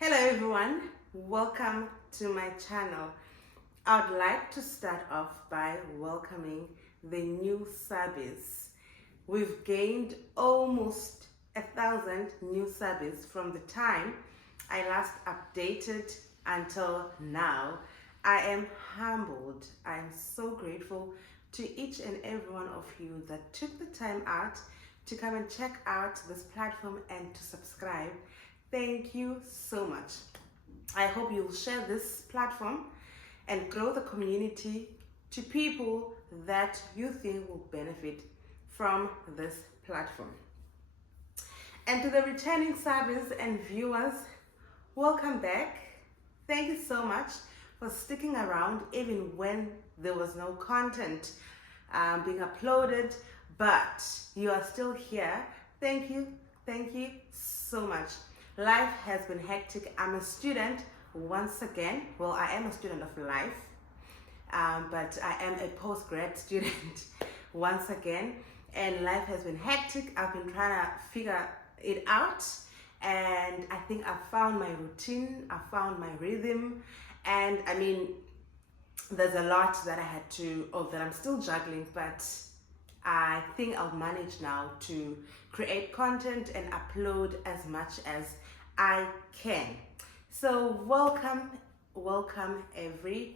Hello everyone, welcome to my channel. I would like to start off by welcoming the new subbies. We've gained almost 1,000 new subbies from the time I last updated until now. I am humbled. I am so grateful to each and every one of you that took the time out to come and check out this platform and to subscribe. Thank you so much. I hope you'll share this platform and grow the community to people that you think will benefit from this platform. And to the returning subbies and viewers, welcome back. Thank you so much for sticking around even when there was no content being uploaded, but you are still here. Thank you so much. Life has been hectic. I'm a student once again. Well, I am a student of life, but I am a post-grad student once again, and life has been hectic. I've been trying to figure it out, and I think I found my routine, I found my rhythm, and I mean, there's a lot that I had to, or that I'm still juggling, but I think I'll manage now to create content and upload as much as I can. So welcome everyone.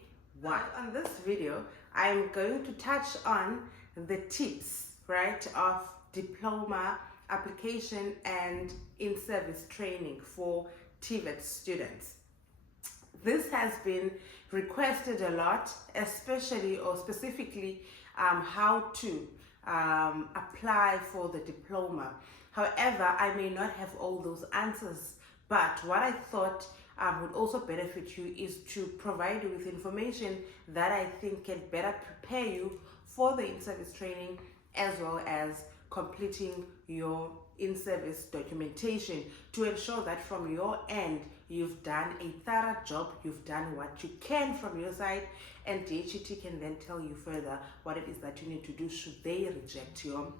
On this video, I'm going to touch on the tips, right, of diploma application and in-service training for TVET students. This has been requested a lot, especially or specifically how to apply for the diploma. However, I may not have all those answers, but what I thought would also benefit you is to provide you with information that I think can better prepare you for the in-service training, as well as completing your in-service documentation, to ensure that from your end you've done a thorough job, you've done what you can from your side, and DHET can then tell you further what it is that you need to do should they reject your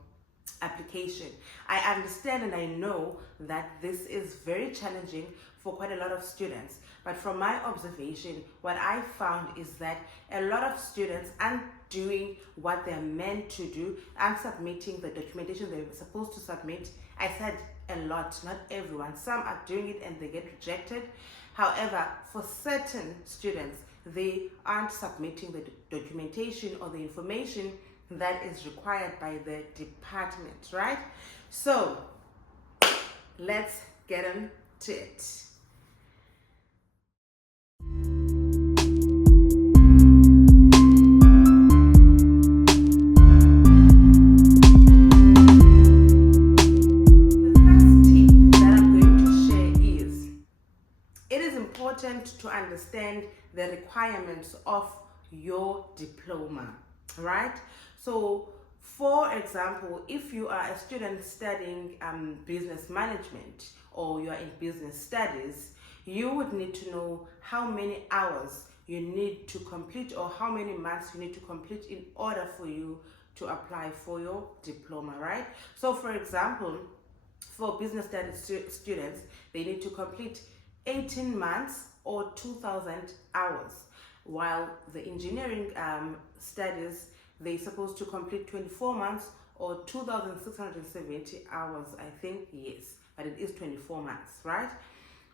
application. I understand and I know that this is very challenging for quite a lot of students, but from my observation, what I found is that a lot of students aren't doing what they're meant to do and submitting the documentation they were supposed to submit. I said a lot, not everyone. Some are doing it and they get rejected. However, for certain students, they aren't submitting the documentation or the information that is required by the department, right? So let's get into it. To understand the requirements of your diploma, right? So for example, if you are a student studying business management, or you are in business studies, you would need to know how many hours you need to complete, or how many months you need to complete in order for you to apply for your diploma, right? So for example, for business studies students, they need to complete 18 months or 2,000 hours, while the engineering studies, they're supposed to complete 24 months or 2,670 hours, I think, yes, but it is 24 months, right?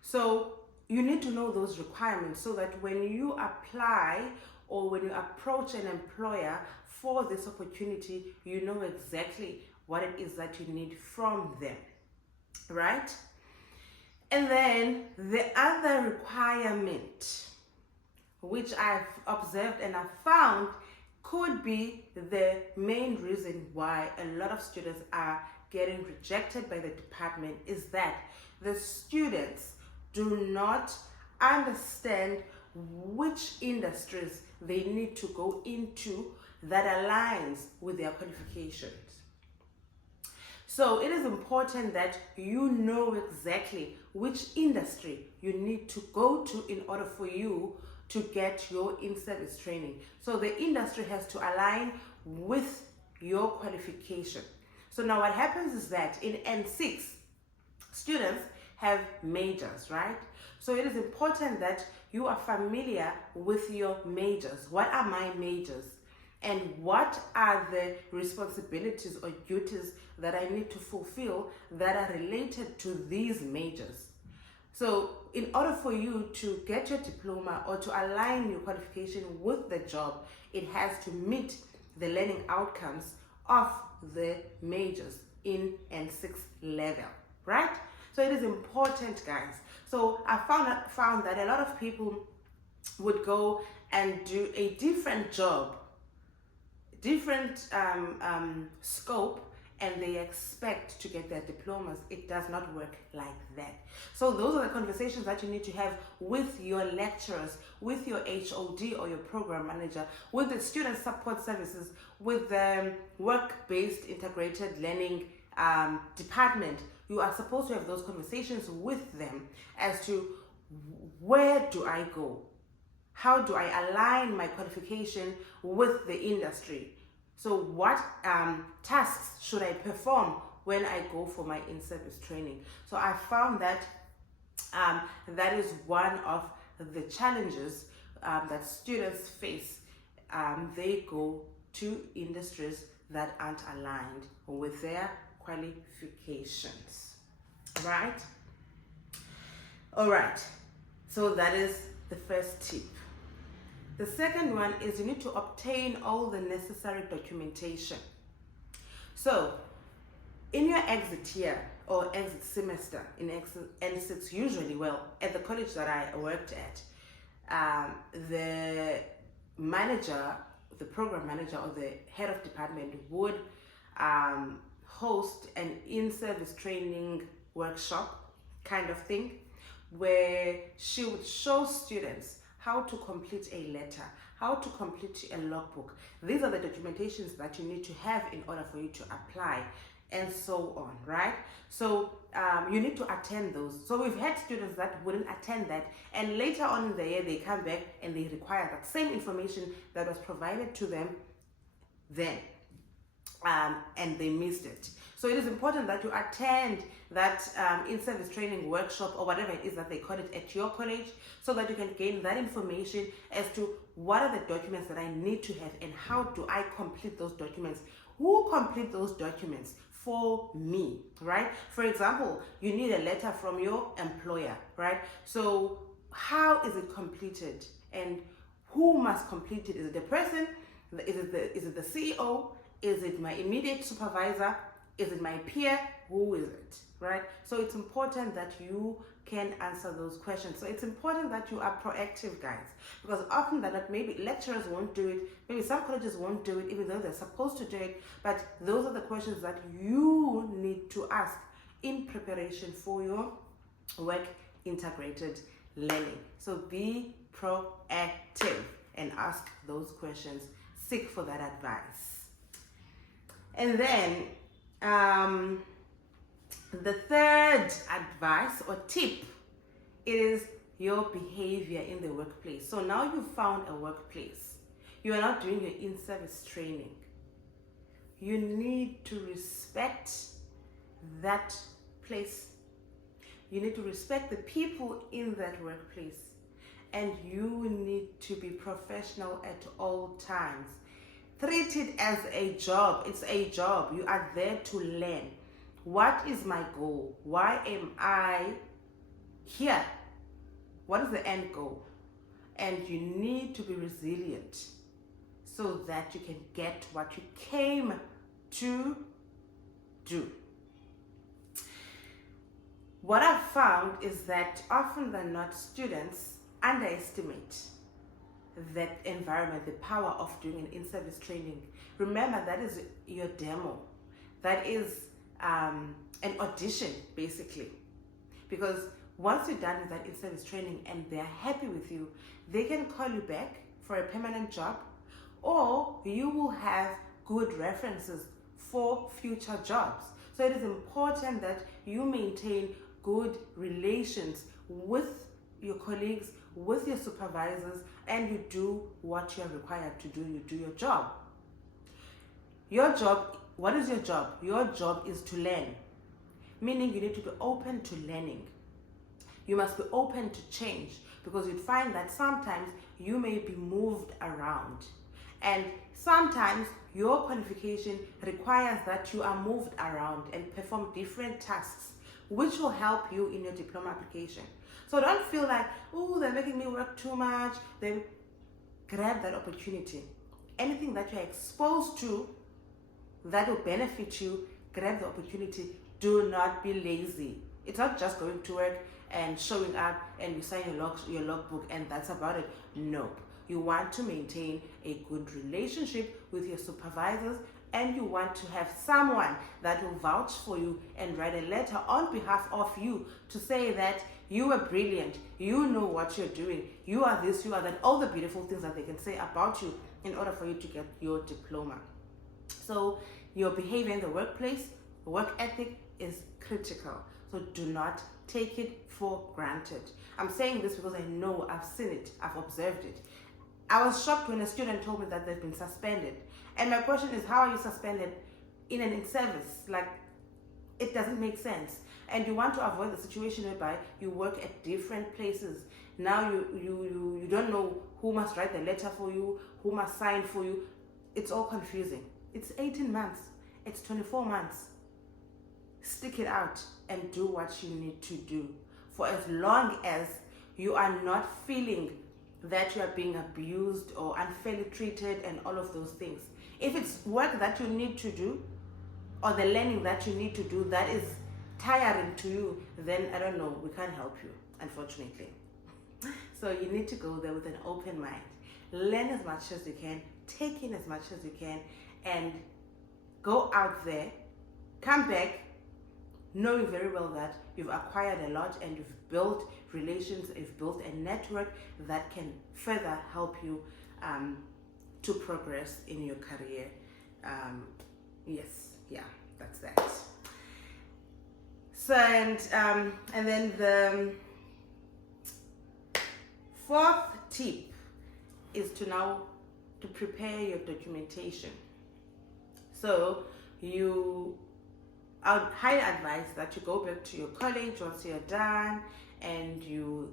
So you need to know those requirements so that when you apply or when you approach an employer for this opportunity, you know exactly what it is that you need from them, right? And then the other requirement, which I've observed and I've found could be the main reason why a lot of students are getting rejected by the department, is that the students do not understand which industries they need to go into that aligns with their qualifications. So it is important that you know exactly which industry you need to go to in order for you to get your in-service training. So the industry has to align with your qualification. So now what happens is that in N6, students have majors, right? So it is important that you are familiar with your majors. What are my majors? And what are the responsibilities or duties that I need to fulfill that are related to these majors? So in order for you to get your diploma or to align your qualification with the job, it has to meet the learning outcomes of the majors in N6 level, right? So it is important, guys. So I found that a lot of people would go and do a different job, different scope, and they expect to get their diplomas. It does not work like that. So those are the conversations that you need to have with your lecturers, with your HOD or your program manager, with the student support services, with the work-based integrated learning department. You are supposed to have those conversations with them as to where do I go? How do I align my qualification with the industry? So what tasks should I perform when I go for my in-service training? So I found that that is one of the challenges that students face. They go to industries that aren't aligned with their qualifications, right? All right, so that is the first tip. The second one is you need to obtain all the necessary documentation. So in your exit year or exit semester in N6 usually, well, at the college that I worked at, the manager, the program manager or the head of department would host an in-service training workshop kind of thing, where she would show students how to complete a letter, how to complete a logbook. These are the documentations that you need to have in order for you to apply, and so on, right? So you need to attend those. So we've had students that wouldn't attend that, and later on in the year they come back and they require that same information that was provided to them then, and they missed it. So it is important that you attend that in-service training workshop or whatever it is that they call it at your college, so that you can gain that information as to what are the documents that I need to have and how do I complete those documents. Who complete those documents for me, right? For example, you need a letter from your employer, right? So how is it completed and who must complete it? Is it the person? Is it the CEO? Is it my immediate supervisor? Is it my peer? Who is it, right? So it's important that you can answer those questions. So it's important that you are proactive, guys, because often that maybe lecturers won't do it, maybe some colleges won't do it, even though they're supposed to do it, but those are the questions that you need to ask in preparation for your work integrated learning. So be proactive and ask those questions, seek for that advice. And then the third advice or tip is your behavior in the workplace. So now you've found a workplace. You are not doing your in-service training. You need to respect that place. You need to respect the people in that workplace. And you need to be professional at all times. Treat it as a job. It's a job. You are there to learn. What is my goal? Why am I here? What is the end goal? And you need to be resilient so that you can get what you came to do. What I've found is that often than not, students underestimate that environment, the power of doing an in-service training. Remember, that is your demo. That is an audition, basically. Because once you're done with that in-service training and they're happy with you, they can call you back for a permanent job, or you will have good references for future jobs. So it is important that you maintain good relations with your colleagues, with your supervisors, and you do what you're required to do. You do your job. Your job, what is your job? Your job is to learn, meaning you need to be open to learning. You must be open to change, because you'd find that sometimes you may be moved around. And sometimes your qualification requires that you are moved around and perform different tasks, which will help you in your diploma application. So don't feel like, oh, they're making me work too much. Then grab that opportunity. Anything that you're exposed to that will benefit you, grab the opportunity. Do not be lazy. It's not just going to work and showing up and you sign your logbook and that's about it. Nope. You want to maintain a good relationship with your supervisors, and you want to have someone that will vouch for you and write a letter on behalf of you to say that you are brilliant, you know what you're doing, you are this, you are that, all the beautiful things that they can say about you in order for you to get your diploma. So your behavior in the workplace, work ethic is critical. So do not take it for granted. I'm saying this because I know, I've seen it, I've observed it. I was shocked when a student told me that they've been suspended. And my question is, how are you suspended in an in-service? Like, it doesn't make sense. And you want to avoid the situation whereby you work at different places. Now you don't know who must write the letter for you, who must sign for you. It's all confusing. It's 18 months. It's 24 months. Stick it out and do what you need to do. For as long as you are not feeling that you are being abused or unfairly treated and all of those things. If it's work that you need to do, or the learning that you need to do that is tiring to you, then I don't know, we can't help you, unfortunately. So you need to go there with an open mind. Learn as much as you can, take in as much as you can, and go out there, come back, knowing very well that you've acquired a lot and you've built relations, you've built a network that can further help you to progress in your career. That's that. So and then the fourth tip is to prepare your documentation. So I would highly advise that you go back to your college once you're done and you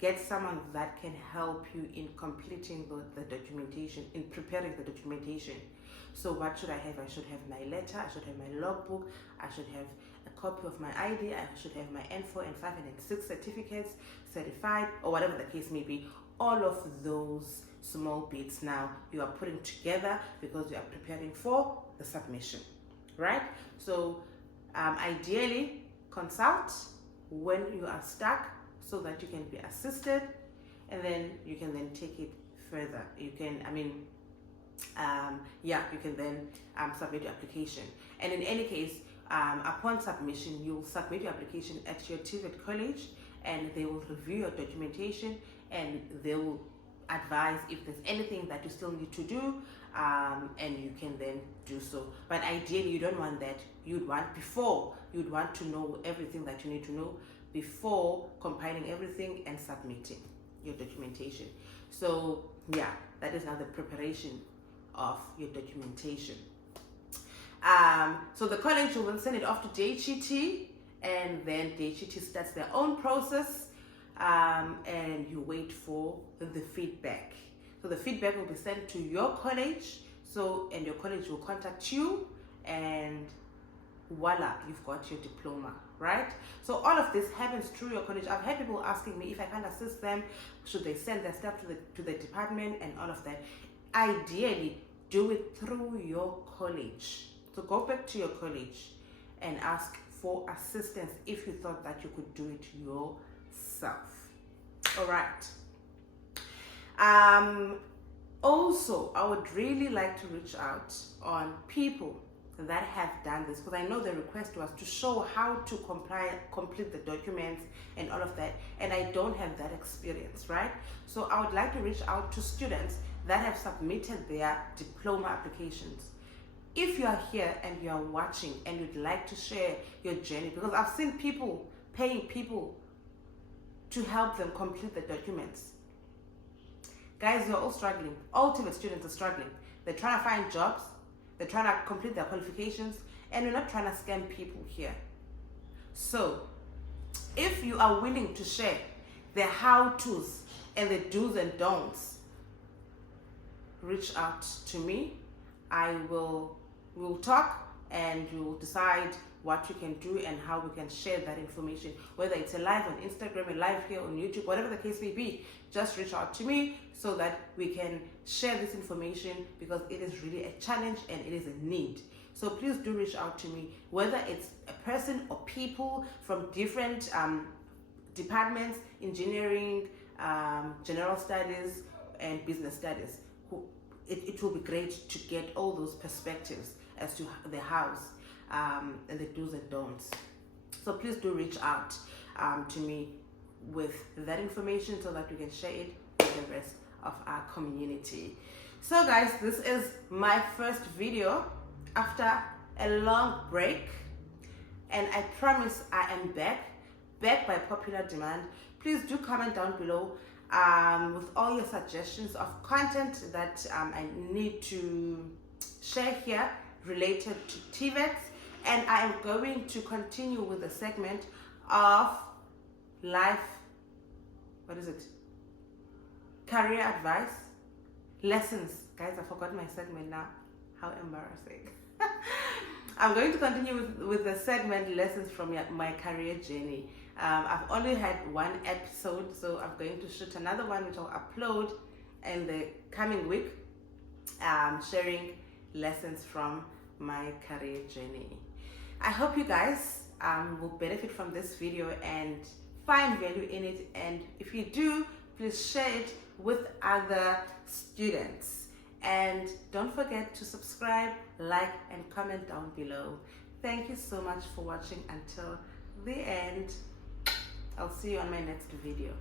get someone that can help you in completing the documentation, in preparing the documentation. So what should I have? I should have my letter, I should have my logbook, I should have a copy of my ID, I should have my N4, N5, and N6 certificates, certified, or whatever the case may be. All of those small bits now you are putting together because you are preparing for the submission, right? So ideally consult when you are stuck so that you can be assisted, and then you can then take it further. You can then submit your application. And in any case, upon submission, you'll submit your application at your TVET college, and they will review your documentation and they will advise if there's anything that you still need to do, and you can then do so. But ideally, you don't want that. You'd want to know everything that you need to know before compiling everything and submitting your documentation. So yeah, that is now the preparation of your documentation. So the college will then send it off to DHET, and then DHET starts their own process, and you wait for the feedback. So the feedback will be sent to your college, and your college will contact you, and voila, you've got your diploma, right? So all of this happens through your college. I've had people asking me if I can't assist them, should they send their stuff to the department and all of that. Ideally, do it through your college. So go back to your college and ask for assistance if you thought that you could do it yourself. All right. Also, I would really like to reach out on people that have done this, because I know the request was to show how to complete the documents and all of that, and I don't have that experience, right? So I would like to reach out to students that have submitted their diploma applications. If you are here and you are watching and you'd like to share your journey, because I've seen people paying people to help them complete the documents. Guys, you're all struggling. All TVET students are struggling. They're trying to find jobs, they're trying to complete their qualifications, and we're not trying to scam people here. So if you are willing to share the how-tos and the do's and don'ts, reach out to me. We'll talk and we'll decide what we can do and how we can share that information, whether it's a live on Instagram, a live here on YouTube, whatever the case may be. Just reach out to me so that we can share this information, because it is really a challenge and it is a need. So please do reach out to me, whether it's a person or people from different departments, engineering, general studies, and business studies. It will be great to get all those perspectives as to the hows and the do's and don'ts. So please do reach out to me with that information so that we can share it with the rest of our community. So guys, this is my first video after a long break, and I promise I am back by popular demand. Please do comment down below with all your suggestions of content that I need to share here related to TVETs, and I am going to continue with the segment of life, career advice, lessons. Guys, I forgot my segment now. How embarrassing. I'm going to continue with the segment lessons from my career journey. I've only had one episode, so I'm going to shoot another one which I'll upload in the coming week, sharing lessons from my career journey. I hope you guys will benefit from this video and find value in it, and if you do, please share it with other students. And don't forget to subscribe, like, and comment down below. Thank you so much for watching until the end. I'll see you on my next video.